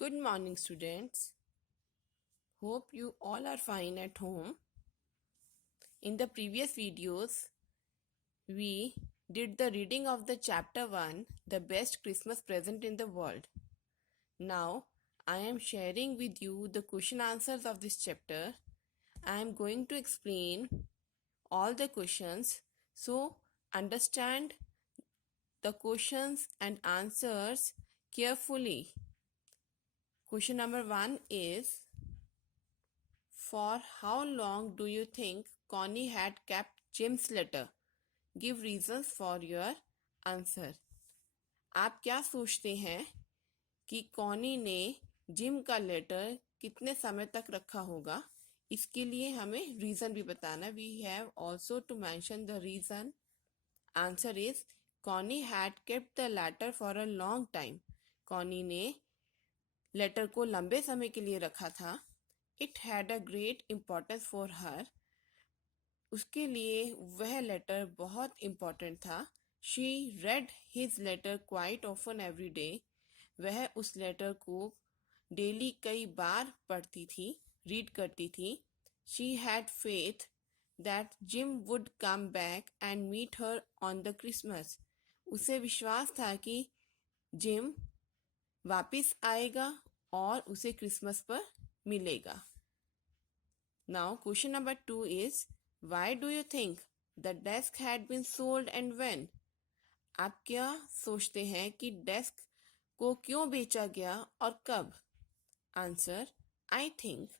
Good morning, students. Hope you all are fine at home. In the previous videos, we did the reading of the chapter 1, The Best Christmas Present in the World. Now, I am sharing with you the question answers of this chapter. I am going to explain all the questions, so understand the questions and answers carefully. Question number 1 is, for how long do you think Connie had kept Jim's letter? Give reasons for your answer. आप क्या सोचते हैं कि Connie ने gym का letter कितने समय तक रखा होगा? इसके लिए हमें रीजन भी बताना. We have also to mention the reason. Answer is Connie had kept the letter for a long time. Connie ने लेटर को लंबे समय के लिए रखा था. It had a great importance for her. उसके लिए वह लेटर बहुत इम्पोर्टेंट था. She read his letter quite often every day. वह उस लेटर को डेली कई बार पढ़ती थी, रीड करती थी. She had faith that Jim would come back and meet her on the Christmas. उसे विश्वास था कि जिम वापिस आएगा और उसे क्रिसमस पर मिलेगा. Now, question number 2 is, why do you think the desk had been sold and when? आप क्या सोचते हैं कि डेस्क को क्यों बेचा गया और कब? Answer, I think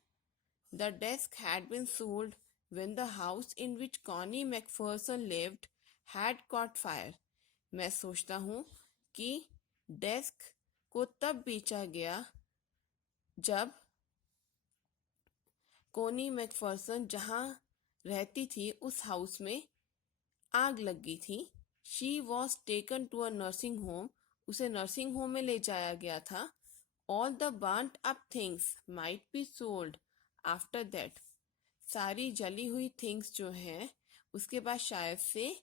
the desk had been sold when the house in which Connie MacPherson lived had caught fire. मैं सोचता हूँ कि डेस्क को तब बेचा गया जब कोनी मैकफर्सन जहाँ रहती थी उस हाउस में आग लग गई थी. She was taken to a nursing home. उसे नर्सिंग होम में ले जाया गया था. All the burnt up things might be sold after that. सारी जली हुई थिंग्स जो हैं उसके बाद शायद से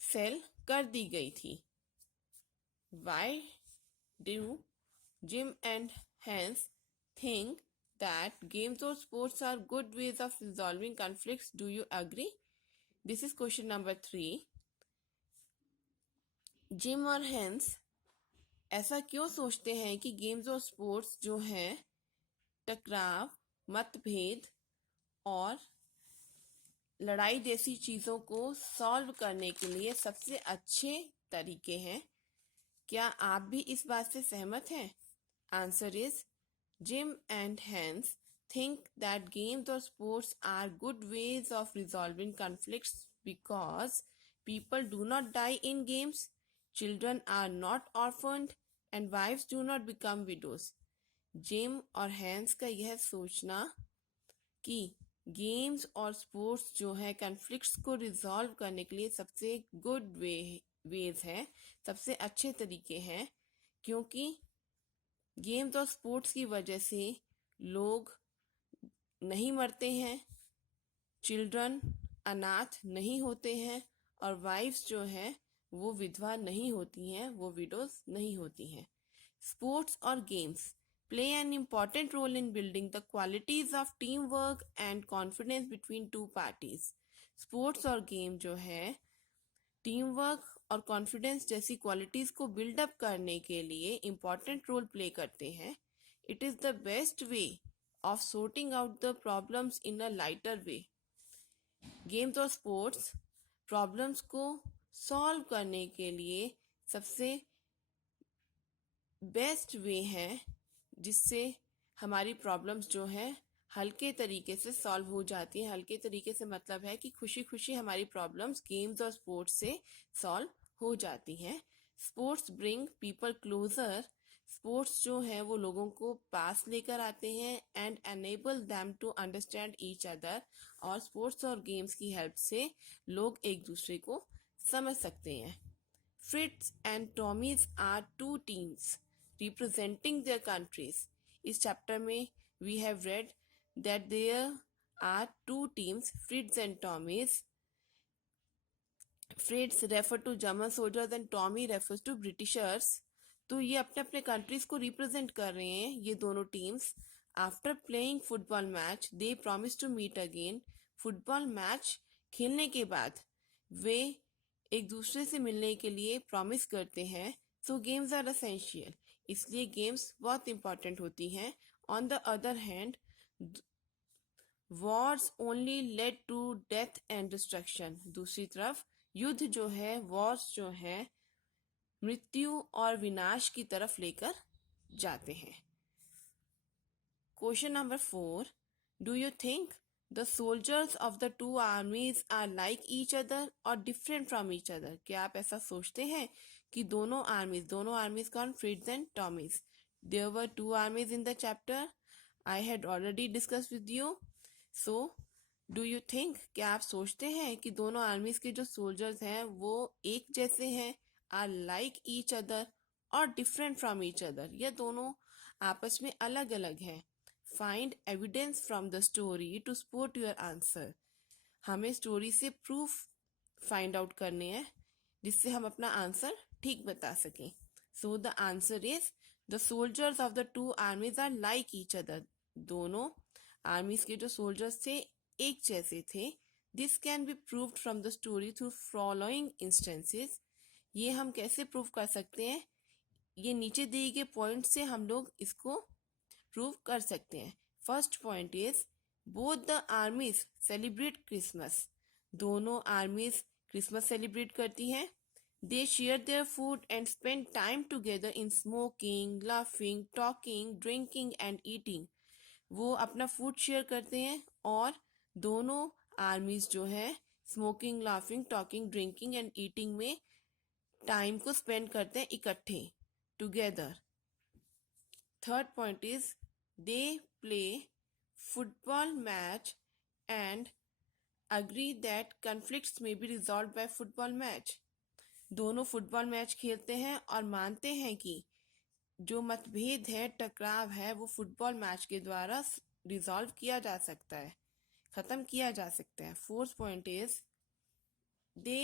सेल कर दी गई थी. Why do Jim and Hans think that games or sports are good ways of resolving conflicts? Do you agree? This is question number 3. Gym और हैंस ऐसा क्यों सोचते हैं कि गेम्स और स्पोर्ट्स जो हैं टकराव, मतभेद और लड़ाई जैसी चीज़ों को सॉल्व करने के लिए सबसे अच्छे तरीके हैं? क्या आप भी इस बात से सहमत हैं? Answer is Jim and Hans think that games or sports are good ways of resolving conflicts because people do not die in games, children are not orphaned, and wives do not become widows. Gym और hence का यह सोचना कि games और sports जो है conflicts को resolve करने के लिए सबसे गुड वेज है, सबसे अच्छे तरीके हैं, क्योंकि गेम्स और स्पोर्ट्स की वजह से लोग नहीं मरते हैं, चिल्ड्रन अनाथ नहीं होते हैं और वाइफ्स जो हैं वो विधवा नहीं होती हैं, वो विडोज नहीं होती हैं. स्पोर्ट्स और games play an important role in building the qualities of team work and confidence between two parties. Sports और गेम जो है टीम वर्क और कॉन्फिडेंस जैसी क्वालिटीज को बिल्डअप करने के लिए इम्पॉर्टेंट रोल प्ले करते हैं. It is the best way of sorting out the problems in a lighter way. Games और स्पोर्ट्स प्रॉब्लम्स को सॉल्व करने के लिए सबसे बेस्ट वे है जिससे हमारी प्रॉब्लम्स जो हैं हल्के तरीके से सॉल्व हो जाती है. हल्के तरीके से मतलब है कि खुशी खुशी हमारी प्रॉब्लम्स गेम्स और स्पोर्ट्स से सॉल्व हो जाती हैं. Sports bring people closer. Sports जो है वो लोगों को पास लेकर आते हैं and enable them to understand each other. और स्पोर्ट्स और गेम्स की हेल्प से लोग एक दूसरे को समझ सकते हैं. Fritz and Tommies are two teams representing their countries. इस चैप्टर में we have read that there are two teams, Fritz and Tommys. Fritz refer to German soldiers and Tommy refers to Britishers. तो ये अपने अपने countries को represent कर रहे हैं ये दोनों teams. After playing football match they promise to meet again. Football match खेलने के बाद वे एक दूसरे से मिलने के लिए प्रॉमिस करते हैं। सो गेम्स आर असेंशियल, इसलिए गेम्स बहुत इंपॉर्टेंट होती हैं। On the other hand wars only led to death and destruction. दूसरी तरफ युद्ध जो है, वॉर्स जो है, मृत्यु और विनाश की तरफ लेकर जाते हैं। Question number 4, do you think the soldiers of the two armies are like each other और डिफरेंट फ्रॉम ईच अदर? क्या आप ऐसा सोचते हैं कि दोनों आर्मीज कौन? Fritz and Tommies. There were two armies in the chapter, I had already discuss with you. So do you think, क्या आप सोचते हैं कि दोनों आर्मीज के जो सोल्जर्स हैं वो एक जैसे हैं? आर लाइक ईच अदर और डिफरेंट फ्रॉम ईच अदर, या दोनों आपस में अलग अलग हैं? Find evidence from the story to support your answer. हमें स्टोरी से प्रूफ फाइंड आउट करने हैं जिससे हम अपना आंसर ठीक बता सकें। So the answer is the soldiers of the two armies are like each other. दोनों आर्मीज के जो सोल्जर्स थे एक जैसे थे। This can be proved from the story through following instances. ये हम कैसे प्रूव कर सकते हैं? ये नीचे दिए गए पॉइंट से हम लोग इसको प्रूव कर सकते हैं। First point is both the armies celebrate Christmas. दोनों आर्मीज क्रिसमस सेलिब्रेट करती हैं। They share their food and spend time together in smoking, laughing, talking, drinking and eating. वो अपना फूड शेयर करते हैं और दोनों आर्मीज जो है smoking, laughing, talking, drinking and eating में टाइम को स्पेंड करते हैं इकट्ठे, together. Third point is they play football match and agree that conflicts may be resolved by football match. दोनों फुटबॉल मैच खेलते हैं और मानते हैं कि जो मतभेद है, टकराव है, वो फुटबॉल मैच के द्वारा रिजॉल्व किया जा सकता है, खत्म किया जा सकता है। Fourth point is they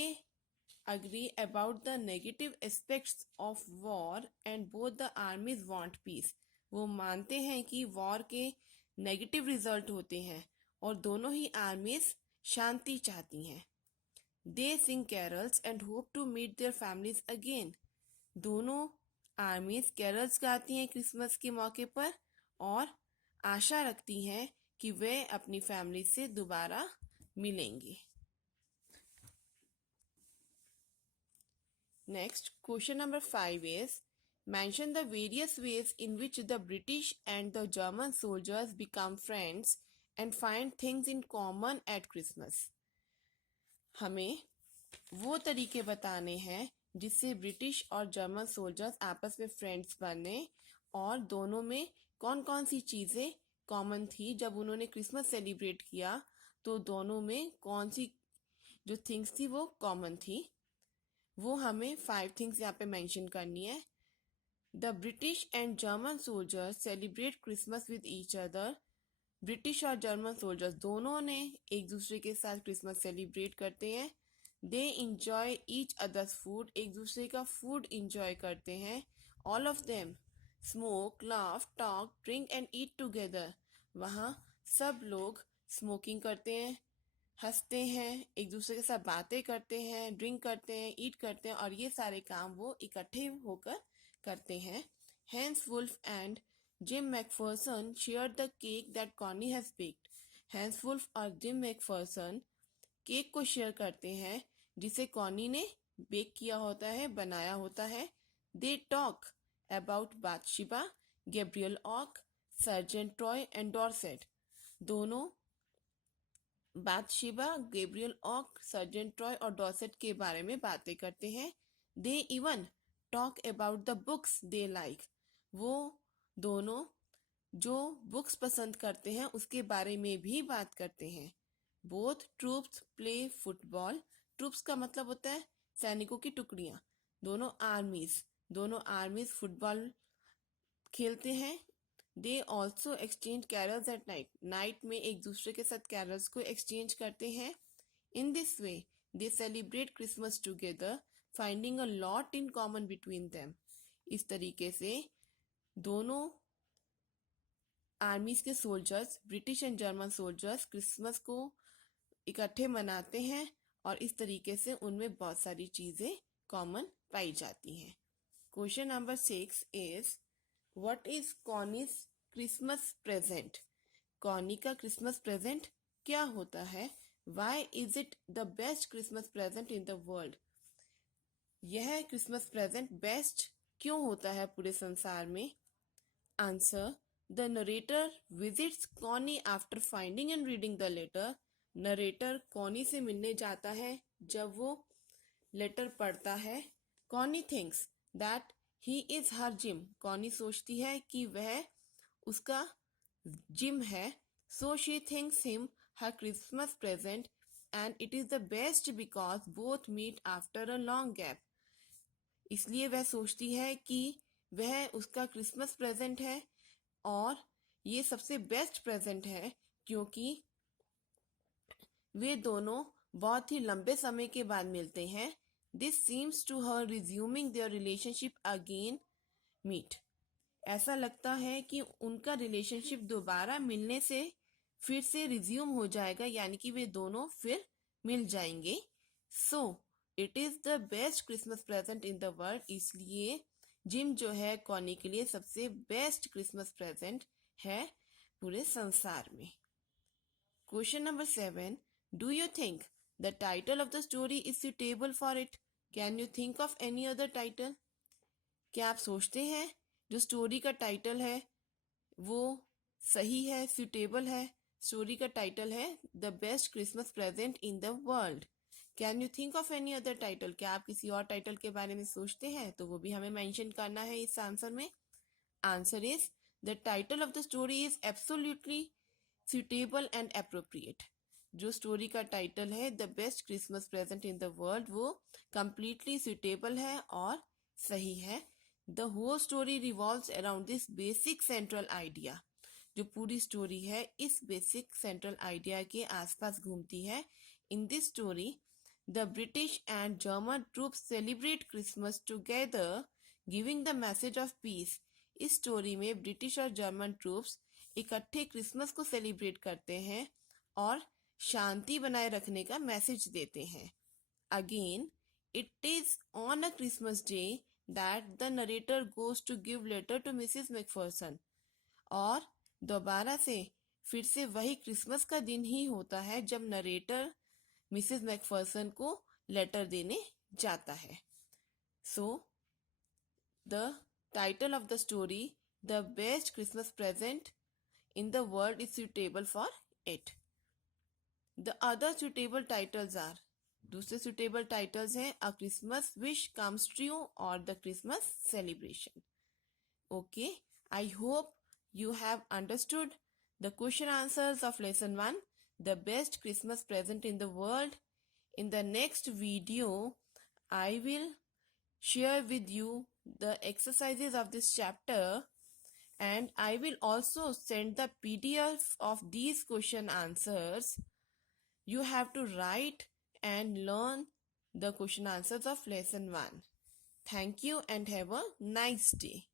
agree about the negative aspects of war and both the armies want peace। वो मानते हैं कि वॉर के नेगेटिव रिजल्ट होते हैं और दोनों ही आर्मीज शांति चाहती हैं। They sing carols and hope to meet their families again. दोनों आर्मीज कैरल्स गाती हैं क्रिसमस के मौके पर और आशा रखती हैं कि वे अपनी फैमिली से दोबारा मिलेंगे। Next, question number 5 is mention the various ways in which the British and the German soldiers become friends and find things in common at Christmas। हमें वो तरीके बताने हैं जिससे ब्रिटिश और जर्मन सोल्जर्स आपस में फ्रेंड्स बने और दोनों में कौन कौन सी चीज़ें कॉमन थी। जब उन्होंने क्रिसमस सेलिब्रेट किया तो दोनों में कौन सी जो थिंग्स थी वो कॉमन थी, वो हमें 5 थिंग्स यहाँ पे मेंशन करनी है। The British and German soldiers celebrate Christmas with each other. British और जर्मन सोल्जर्स दोनों ने एक दूसरे के साथ क्रिसमस सेलिब्रेट करते हैं। They enjoy each others food, एक दूसरे का फूड इंजॉय करते हैं। All of them smoke, laugh, talk, drink and eat together. वहाँ सब लोग स्मोकिंग करते हैं, हंसते हैं, एक दूसरे के साथ बातें करते हैं, ड्रिंक करते हैं, ईट करते हैं और ये सारे काम वो इकट्ठे होकर करते हैं। Hans Wolf and Jim Macpherson share the cake that Connie has baked. Hans Wolf और जिम मैकफर्सन केक को शेयर करते हैं जिसे कॉनी ने बेक किया होता है, बनाया होता है। दे टॉक अबाउट बाथशिबा, गैब्रियल ऑक, सर्जेंट ट्रॉय एंड डॉर्सेट। दोनों बाथशिबा, गैब्रियल ऑक, सर्जेंट ट्रॉय और डॉर्सेट के बारे में बातें करते हैं। They even talk about the books they like. वो दोनों जो बुक्स पसंद करते हैं उसके बारे में भी बात करते हैं। Both troops play football. Troops का मतलब होता है सैनिकों की टुकड़ियां। दोनों आर्मीज फुटबॉल खेलते हैं। They also exchange carols at night. Night में एक दूसरे के साथ कैरल्स को एक्सचेंज करते हैं। In this way they celebrate Christmas together, finding a lot in common between them. इस तरीके से दोनों आर्मीज के soldiers, British and German soldiers, Christmas को इकट्ठे मनाते हैं और इस तरीके से उनमें बहुत सारी चीजें कॉमन पाई जाती हैं। Question number 6 is what is Connie's Christmas present? Connie का क्रिसमस प्रेजेंट क्या होता है? Why is it the best Christmas present in the world? यह क्रिसमस प्रेजेंट बेस्ट क्यों होता है पूरे संसार में? Answer, the narrator visits Connie after finding and reading the letter. Narrator Connie से मिलने जाता है जब वो लेटर पढ़ता है। Connie thinks that he is her Jim. Connie सोचती है कि वह उसका जिम है। So she thinks him her Christmas present and it is the best because both meet after a long gap. इसलिए वह सोचती है कि वह उसका क्रिसमस प्रेजेंट है और ये सबसे बेस्ट प्रेजेंट है क्योंकि वे दोनों बहुत ही लंबे समय के बाद मिलते हैं। This seems to her resuming their relationship again meet. ऐसा लगता है कि उनका रिलेशनशिप दोबारा मिलने से फिर से रिज्यूम हो जाएगा, यानी कि वे दोनों फिर मिल जाएंगे। So it is the best Christmas present in the world. इसलिए जिम जो है कॉनी के लिए सबसे बेस्ट क्रिसमस प्रेजेंट है पूरे संसार में। Question number 7, do you think the title of the story is suitable for it? Can you think of any other title? क्या आप सोचते हैं जो स्टोरी का टाइटल है वो सही है, सुटेबल है? स्टोरी का टाइटल है the best Christmas present in the world. Can you think of any other title? क्या आप किसी और टाइटल के बारे में सोचते हैं? तो वो भी हमें मेंशन करना है इस आंसर में। Answer is the title of the story is absolutely suitable and appropriate. जो स्टोरी का टाइटल है the best Christmas present in the world वो कंप्लीटली सुटेबल है और सही है। The whole story revolves around this basic central idea. जो पूरी स्टोरी है इस बेसिक सेंट्रल आइडिया के आसपास घूमती है। In this story the British and German troops celebrate Christmas together giving the message of peace. इस स्टोरी में ब्रिटिश और जर्मन ट्रूप्स इकट्ठे क्रिसमस को सेलिब्रेट करते हैं और शांति बनाए रखने का मैसेज देते हैं। Again it is on a Christmas day that the narrator goes to give letter to Mrs Macpherson. और दोबारा से फिर से वही क्रिसमस का दिन ही होता है जब नरेटर मिसेस मैकफर्सन को लेटर देने जाता है। So the title of the story the best Christmas present in the world is suitable for it. The other suitable titles are, दूसरे suitable titles हैं A Christmas Wish Comes True और The Christmas Celebration. Okay, I hope you have understood the question answers of lesson 1, the best Christmas present in the world. In the next video, I will share with you the exercises of this chapter and I will also send the PDF of these question answers. You have to write and learn the question answers of lesson 1. Thank you and have a nice day.